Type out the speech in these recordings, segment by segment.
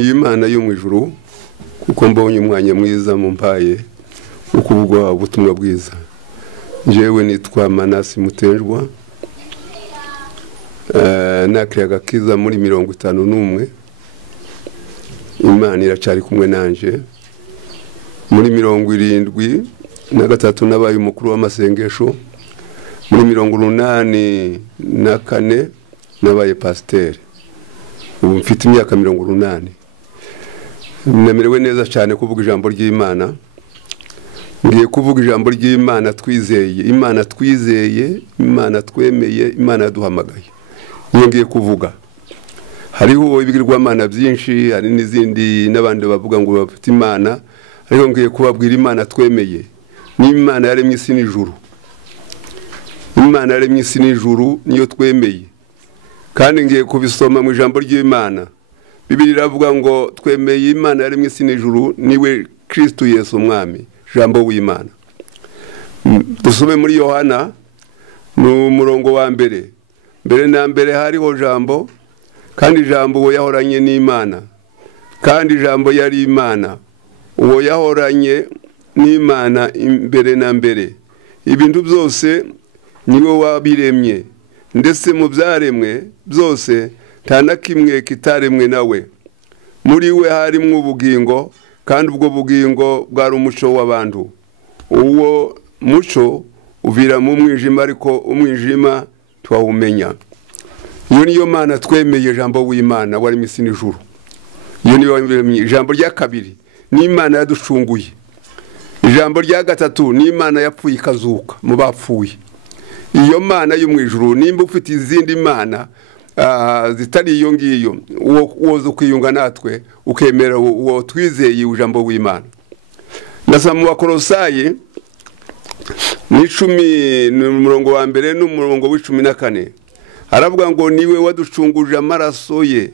Imana yo mu ijuru kuko mbonye umwanya mwiza mu mpaye ukubugwa ubutumwa bwiza. Jewe nitwa Manasi Mutenjwa, nakiriye kiza muri 51. Imana iracari kumwe nanje. Muri 73 nabaye umukuru w'amasengesho. Muri 84 nabaye pasteur. Ubu mfite imyaka 80. Nemerewe neza cyane kuvuga ijambo ry'Imana. Ngiye kuvuga ijambo ry'Imana twizeye, Imana twizeye, Imana twemeye, Imana yaduhamagaye. Niyo ngiye kuvuga. Hariho ibigirwamana byinshi, hari n'izindi n'abandi bavuga ngo bafite Imana, ariko ngiye kubabwira Imana twemeye. Ni Imana yaremye isi n'ijuru. Imana yaremye isi n'ijuru niyo twemeye. Kandi ngiye kubisoma mu ijambo ry'Imana. Bibiliya iravuga ngo twemeye Imana yaremye isi n'ijuru niwe Kristo Yesu umwami, jambo w'Imana. Dusome muri Yohana mu murongo wa mbere. Mbere na mbere hariho jambo, kandi jambo uwo yahoranye n'Imana. Kandi jambo yari Imana. Uwo yahoranye n'Imana imbere na mbere. Ibintu byose niwe wabiremye. Ndetse mu byaremwe byose nta na kimwe kitaremwe nawe. Muri we harimo ubugingo, kandi ubwo bugingo bwari umuco w'abantu. Uwo muco uvira mu mwijima, ariko umwijima twawumenya. Iyo niyo Mana twemeye, jambo w'Imana waremye isi n'ijuru. Iyo niyo ijambo rya kabiri, ni Imana yaducunguye. Ijambo rya gatatu, ni Imana yapfuye ikazuka mu bapfuye. Iyo Mana yo mu ijuru, nimba ufite izindi Mana zitari iyo ngiyo, woza kwiyunga natwe ukemera uwo twizeye ijambo w'Imana. Ndasaba mu Bakolosayi ni 10 n'umurongo wa mbere n'umurongo w'14. Haravuga ngo niwe waducunguje amaraso ye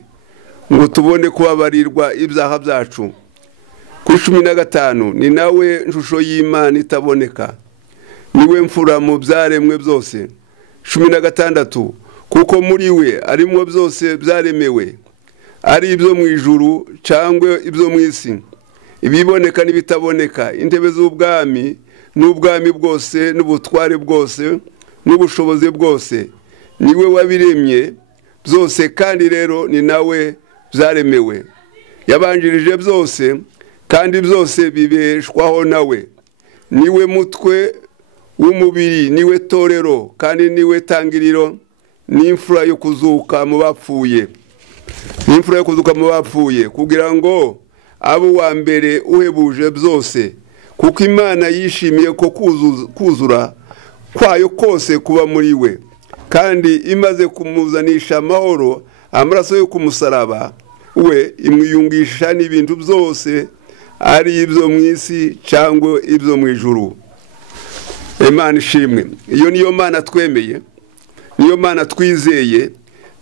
ngo tubone kubabarirwa ibyaha byacu. Ku 15 ni nawe nshusho y'Imana itaboneka, niwe mfura mu byaremwe byose. 16 kuko muri we arimo byose byaremewe, ari ibyo mu ijuru cyangwa ibyo mu isi, ibiboneka n'ibitaboneka, intebe z'ubwami n'ubwami bwose n'ubutware bwose n'ubushobozi bwose. Niwe wabiremye byose, kandi rero ni nawe byaremewe. Yabanjirije byose, kandi byose bibeshwaho nawe. Niwe mutwe w'umubiri, niwe torero, kandi niwe tangiriro, n'imfura yo kuzuka mu bapfuye. N'imfura yo kuzuka mu bapfuye, kugira ngo abo wa mbere uhebuje byose. Kuko Imana yishimiye ko kuzura kwayo kose kuba muri we, kandi imaze kumuzanisha amahoro amaraso yo kumusaraba, we imwiyungisha n'ibintu byose, ari ibyo mu isi cyangwa ibyo mu ijuru. Imana ishimwe. Iyo niyo Mana twemeye, niyo Mana twizeye,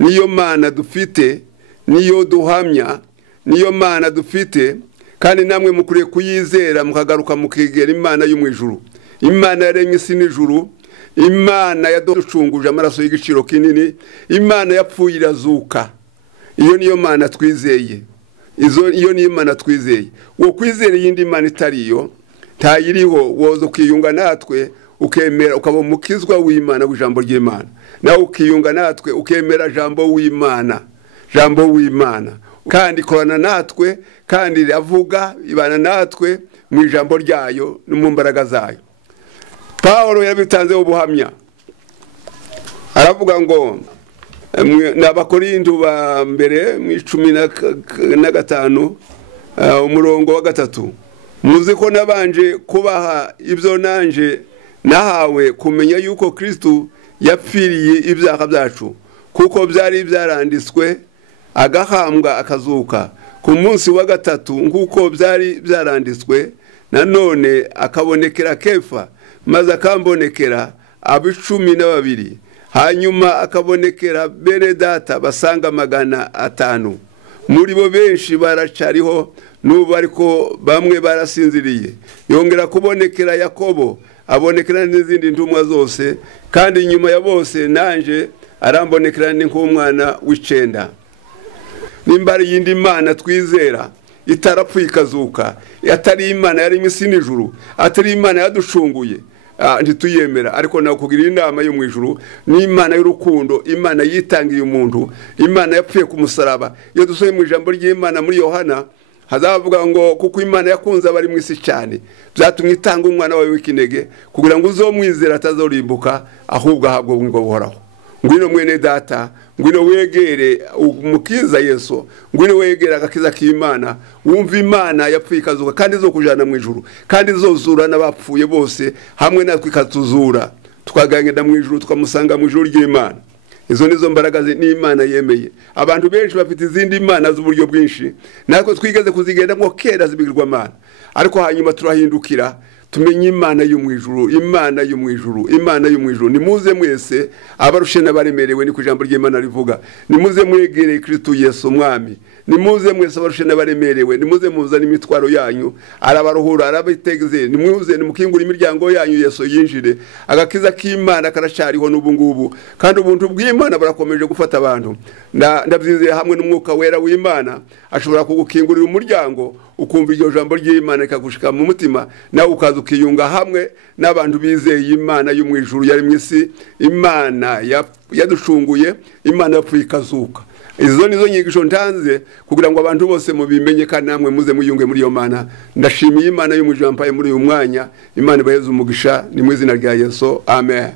niyo Mana dufite, niyo duhamya, niyo Mana dufite, kandi namwe mukuriye kuyizera mukagaruka mukigera Imana yo mu ijuru. Imana yaremye isi n'ijuru, Imana yaducunguje amaraso y'igiciro kinini, Imana yapfuye irazuka. Iyo niyo Mana twizeye. Iyo niyo Imana twizeye. Wo kwizera yindi Mana itariyo tayiriho, wozo kwiyunga natwe ukemera ukaba umukizwa w'Imana w'ijambo ry'Imana. Nawe ukiyunga natwe ukemera jambo w'Imana, jambo w'Imana, kandi korana natwe, kandi iravuga ibana natwe mu ijambo ryayo no mu mbaraga zayo. Paulo yabitanze ubuhamya, aravuga ngo n'Abakorinto ba mbere mu 15 umurongo wa 3, muzi ko nabanje kubaha ibyo nanje nahawe, kumenya yuko Kristo yapfiriye ibyaha byacu, kuko byari byaranditswe, agahambwa akazuka ku munsi wa gatatu nk'uko byari byaranditswe, nanone akabonekera Kefa, maze akambonekera ab12, hanyuma akabonekera bene data basanga 500. Muri bo benshi baracariho n'ubu, ariko bamwe barasinziriye. Yongera kubonekera Yakobo, abonekera n'izindi ntumwa zose, kandi nyuma ya bose nanje arambonekera ni nk'umwana w'icenda. nimba ari iyindi mana twizera itarapfuye ikazuka, atari imana yari isi n'ijuru, atari imana yaducunguye, ntituyemera. Ariko nawe kugira inama yo mu ijuru ni imana y'urukundo, imana yitangiye umuntu, imana yapfuye ku musaraba. Iyo dusohoye mu ijambo ry'Imana muri Yohana hazavuga ngo kuko imana yakunze abari mu isi cyane byatumye itanga umwana wawe w'ikinege kugira ngo uzomwizera atazorimbuka ahubwo ahabwe ubugingo buhoraho. Ngwino mwene data, ngwino wegere umukiza Yesu, ngwino wegere agakiza k'Imana, wumva imana yapfuye ikazuka kandi zo kujana mu ijuru, kandi zozura n'abapfuye bose hamwe natwe ikatuzura, tukagenda mu ijuru tukamusanga mu ijuru ry'Imana. Izo nizo mbaraga n'Imana yemeye. Abantu benshi bafite izindi imana z'uburyo bwinshi, natwe twigeze kuzigenda ngo kera zibigirwamana, ariko hanyuma turahindukira tumenye imana yo mu ijuru, imana yo mu ijuru, imana yo mu ijuru. Nimuze mwese abarushe n'abaremerewe, ni ku ijambo ry'Imana rivuga, nimuze mwegere Kristo Yesu umwami, nimuze mwese abarushe n'abaremerewe, nimuze muzane imitwaro yanyu, arabaruhura arabitegeze, nimuze nimukingura imiryango yanyu Yesu yinjire. Agakiza k'Imana karacariho n'ubu ngubu, kandi ubuntu bw'Imana barakomeje gufata abantu. Ndabyizeye hamwe n'umwuka wera w'Imana ashobora kugukingurira umuryango, ukumva iryo jambo ry'Imana ikagushika mu mutima, nawe ukaza ukiyunga hamwe n'abantu bizeye imana yo mu ijuru yari mu isi, imana yaducunguye, imana yapfuye ikazuka. Izo nizo nyigisho ntanze kugira ngo abantu bose mubimenye, kandi namwe muze muyunge muri iyo mana. Ndashimiye imana yo mu ijuru mpaye muri uyu mwanya. Imana ibaheze umugisha, ni mu izina rya Yesu, amen.